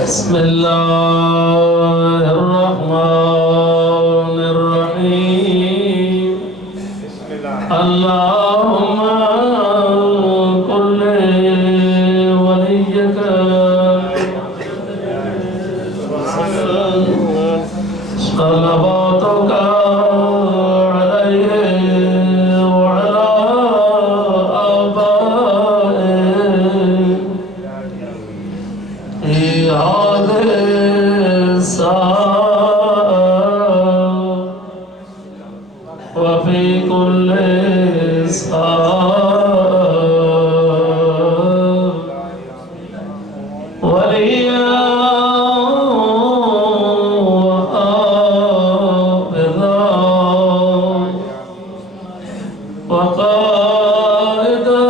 बिस्मिल्लाहिर्रहमानिर्रहीम। अल्लाहुम्मा कुल्ले वलियका सलवातुका अलैहि व अला आबाइहि वफ़ी कुल्ले वलिया वआबिदा वक़ाइदा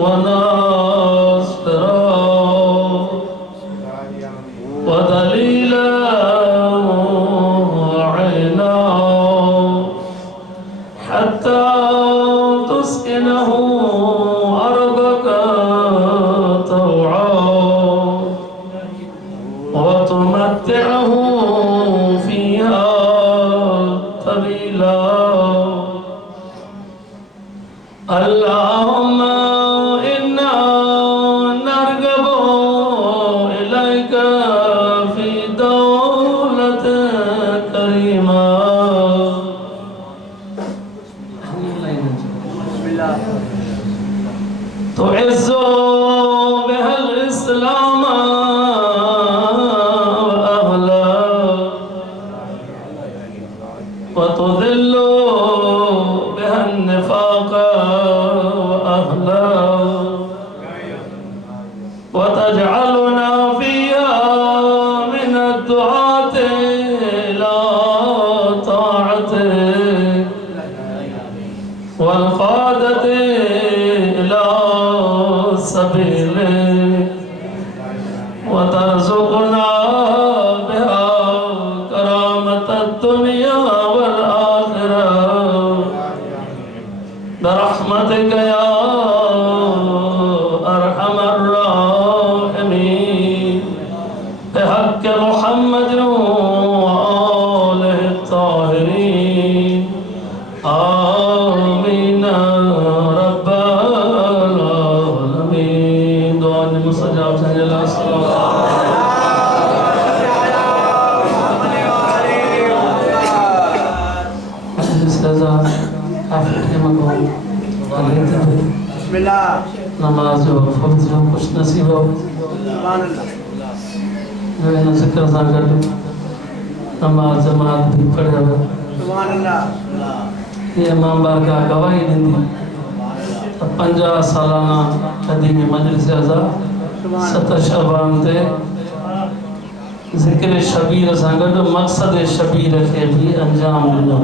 वनासिरा वदलीला वअइना हत्ता तुस्किनहु अर्दका तौआ वतुमत्तिअहु फीहा तवीला। अल्लाहुम्मा इन्ना नरगबु इलैका फी दौलत करीमा तुइज़्ज़ु बिहल इस्लाम व अहला व तुज़िल्लु बिहन निफाक व अहला व तजअलुना फीहा मिन अद्दुआति इला ताअतिक वल क़ादति इला सबीलिक व तर्ज़ुक़ना बिहा करामतद दुनिया वल आखिरह बिरहमतिक या अरहमर राहिमीन बिहक़्क़ि मुहम्मद व आलिहि त्ताहिरीन। आमीन रब्बल आलमीन। दुआ ने मुस्तजाब सल्लल्लाहु अलैहि वसल्लम। नमाज जो फर्ज जो कुछ नसीब हो जो जिक्र सां गॾु नमाज जमात भी पढ़े ये इमाम बारगाह गवाही ॾींदी त 50 सालाना क़दीमी मजलिस अज़ा 7 शबान ते ज़िक्र शबीर सां गॾु मक़सद शबीर खे भी अंजाम ॾिनो।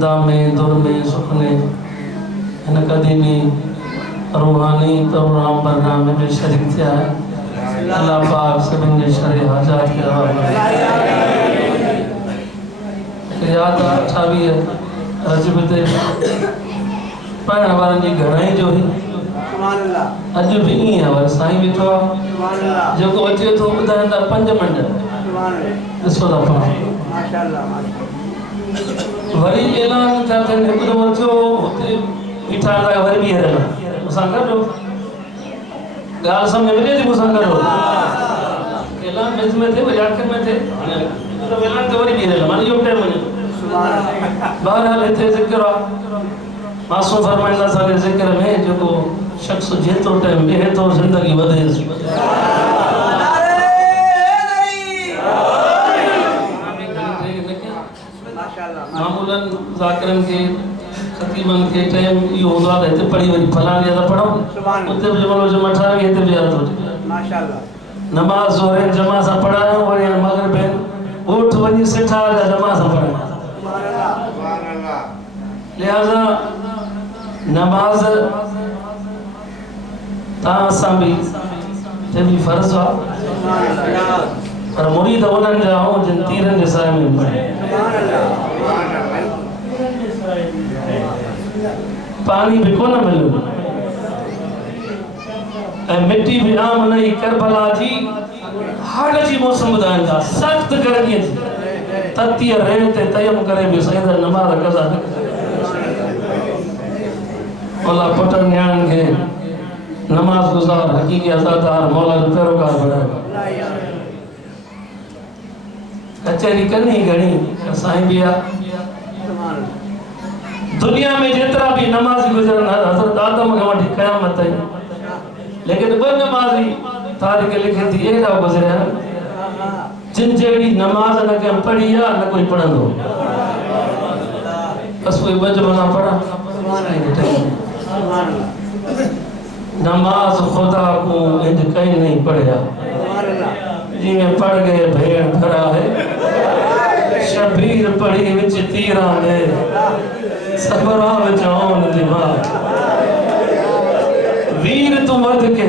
दामे दुरमे सुखने इन कदीमी रूहानी प्रोग्राम बरनामे में शरीक थिया है। अल्लाह पाक सभिनि जे शरे हाजात खे रवा याद 28 रजब ते पाइण वारनि जी घणाई जो ही अॼु बि ईअं आहे। साईं वेठो आहे जेको अचे थो ॿुधाईंदा 5 मिंट ॾिसो था पाण वरी ऐलान था थियनि हिकु दफ़ो थियो हुते बीठा था वरी बि हलनि मूंसां गॾु ॻाल्हि सम्झ में अचे थी मूंसां गॾु ऐलान मिस में थिए वरी आख़िर में थिए ऐलान ते वरी बि हलनि माना इहो टाइम वञे बहरहाल हिते ज़िक्र आहे मासूम फरमाईंदा असांजे ज़िक्र में जेको शख़्स जेतिरो टाइम वेहे थो ज़िंदगी वधे मामूलन ज़ाकिरनि के ख़तीबनि के टाइम इहो हूंदो आहे त हिते पढ़ी वरी फलाणी जॻह पढ़ो उते बि जमलो जो मठा बि हिते बि यादि हुजे माशाअल्लाह। नमाज़ ज़ोहर जमा सां पढ़ायूं वरी मग़रिब ॻोठ वञी सेठा जा जमा सां पढ़ायूं लिहाज़ा नमाज़ तव्हां सां बि फ़र्ज़ आहे पर मुरीद उन्हनि जा जिन तीरनि जे साए में पढ़े पानी भी को न मिलो मिट्टी भी आम नहीं करबला जी हाड़ जी मौसम ॿुधाईंदा सख्त गर्मी तती रेत ते तयम करे भी सैदर नमाज कज़ा ओला पुट न्याण के नमाज गुजार हकीकी अज़ादार मौला जो पैरोकार बणायो कचहरी करनी घणी साईं बिया दुनिया में जितना भी नमाज गुजरन हज़रत आदम के वठी क़यामत ताईं लेकिन ब नमाजी तारीख लिखे थी एड़ा गुजरिया जिन जेड़ी नमाज न के पढ़ी या न कोई पढ़ंदो बस कोई बज बना पढ़ा नमाज खुदा को इंज कहीं नहीं पढ़या जिमें पढ़ गए भेड़ भरा है शबीर पढ़ी विच तीरा में सबरा विच औन दिमाग वीर तू मद के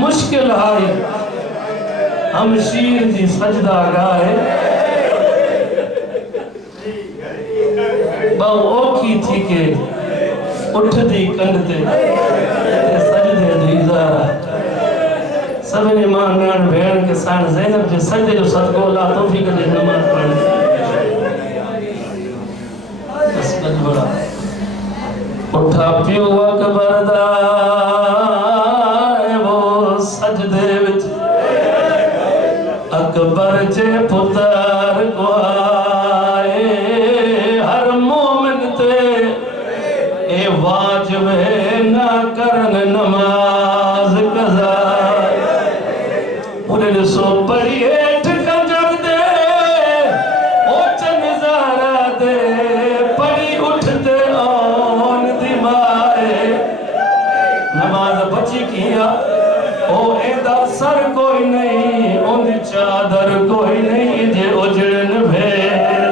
मुश्किल आई हम शीर जी सजदा गाए बहु औखी थी के उठ दी कंध ते सजदे दी ज़ारा सभिनी मां नियाण भेण के साण ज़ैनब जे सजदे जो सदको ला तौफीक दे नमाज़ पढ़ण बस बड़ा उठा पियो अकबर दा वो सजदे विच अकबर जे पुत्र को आए हर मोमिन ते ए वाजिब है ना करन नमाज कज़ा उन्हें सो पढ़ी हेठ कंजर दे ओ चनज़ारा दे पढ़ी उठते नमाज बची किया ओ एदा सर कोई नहीं ओंदी चादर कोई नहीं जे उजड़न भेड़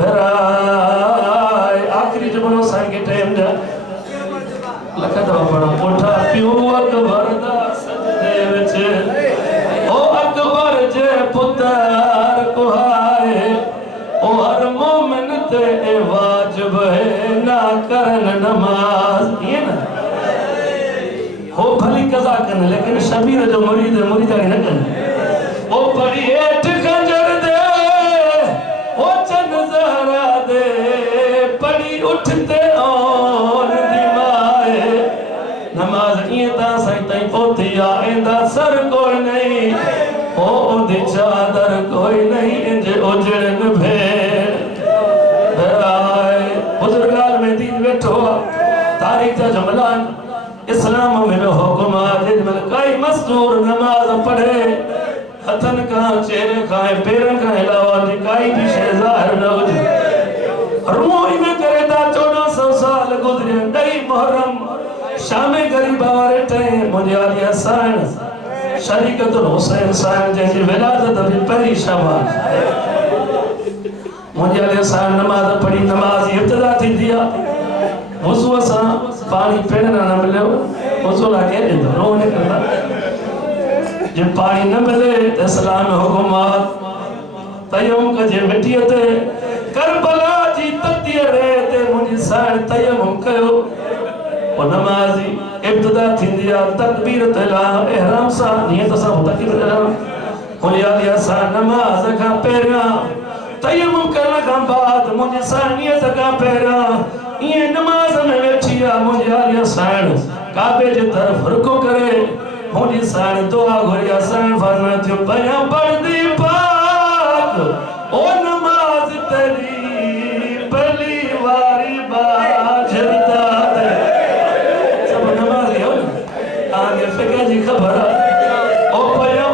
भराए आखिरी जमानो साईं के टाइम जा लखा दवा पढ़ा उठा पियो अकबर दा सजदे विच ओ अकबर जे पुत्र को आए ओ हर मोमिन ते वाजिब है ना करन नमाज ये ना हो भली कज़ा करने लेकिन शबीर जो मुरीद है मुरीदानी न करने ओ पढ़ी हेठ खंजर दे ओ चन ज़हरा दे पढ़ी उठते और दिमाए नमाज ये ता साईं ताईं पहुंची आ इंदा सर कोई नहीं ओ ओदी चादर कोई नहीं इंजे उजड़न भेड़ भराए बुजुर्गाल में दीन बैठो तारीख जा जमलान इस्लाम में हुक्म आज में काई मस्तूर नमाज पढ़े हथन का चेहरे का पैरन का अलावा काई भी शे ज़ाहिर न हो रूह में करे दा 1400 साल गुजरे दई मुहर्रम शाम गरीब वारे टे मुझे आली हसन शरीकतुल हुसैन साहब जैसी विलादत भी परी शाबाश मुझे आली हसन नमाज पढ़ी नमाज इब्तिदा थी दिया वज़ू सा पानी पीने ना मिले वज़ू लाके रोने करता जब पानी न मिले तो इस्लाम में हुकूमत तयम कजे मिट्टी ते करबला जी तती रे ते मुझे सार तयम कयो और नमाजी इब्तिदा थींदिया तकबीर तला इहराम सा नियत सा तकबीर तला होलिया लिया सा नमाज का पेरा तयम करना का बाद मुझे सा नियत का पेरा ये नमाज में बैठिया मुझे आलिया साण काबे जे तरफ रुको करे मुझे साण दुआ घोरिया साण फरमा जो बया पढ़दी पाक ओ नमाज तेरी भली वारी बाजरदा दे सब नमाज हो आगे फिक्र जी खबर ओ बया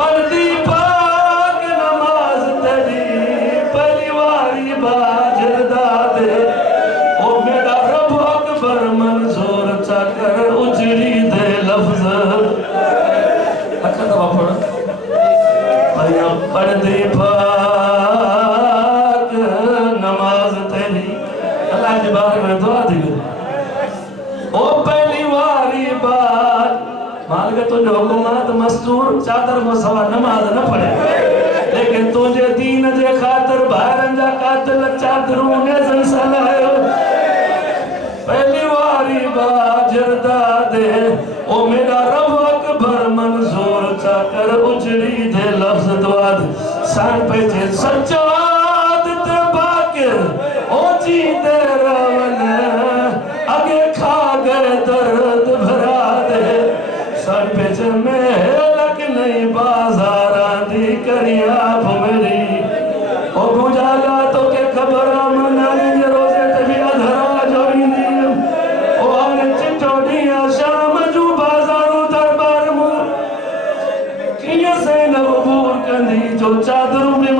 पढ़दी पाक नमाज तेरी भली वारी बाजरदा दे मंजूर चाकर उजड़ी दे लफ्ज अखर पढ़ भैया पढ़ दे पाक नमाज तेरी अल्लाह के बारे में दुआ दी ओ पहली वारी बात मालिक तुझे हुकूमत मस्तूर चादर को सवा नमाज न पढ़े लेकिन तुझे दीन जे खातिर बाहरन जा कातिल चादरों ने जलसा लायो ओ मेरा रब अकबर मंजूर चाकर उजड़ी दे लफ्ज द्वाद सान पे थे सच्चाद ते बाकिर ओ जी दे रवन आगे खा गए दर्द भरा दे सान पे थे मेलक नहीं बाजारा दी करिया मेरी ओ गुजाला तो के खबर मनाने जे रोजे ते भी अधरा जोड़ी ओ आने चिटोड़िया शाम जू बाजारू दरबार मु किया से न अबूर कंदी जो चादरू में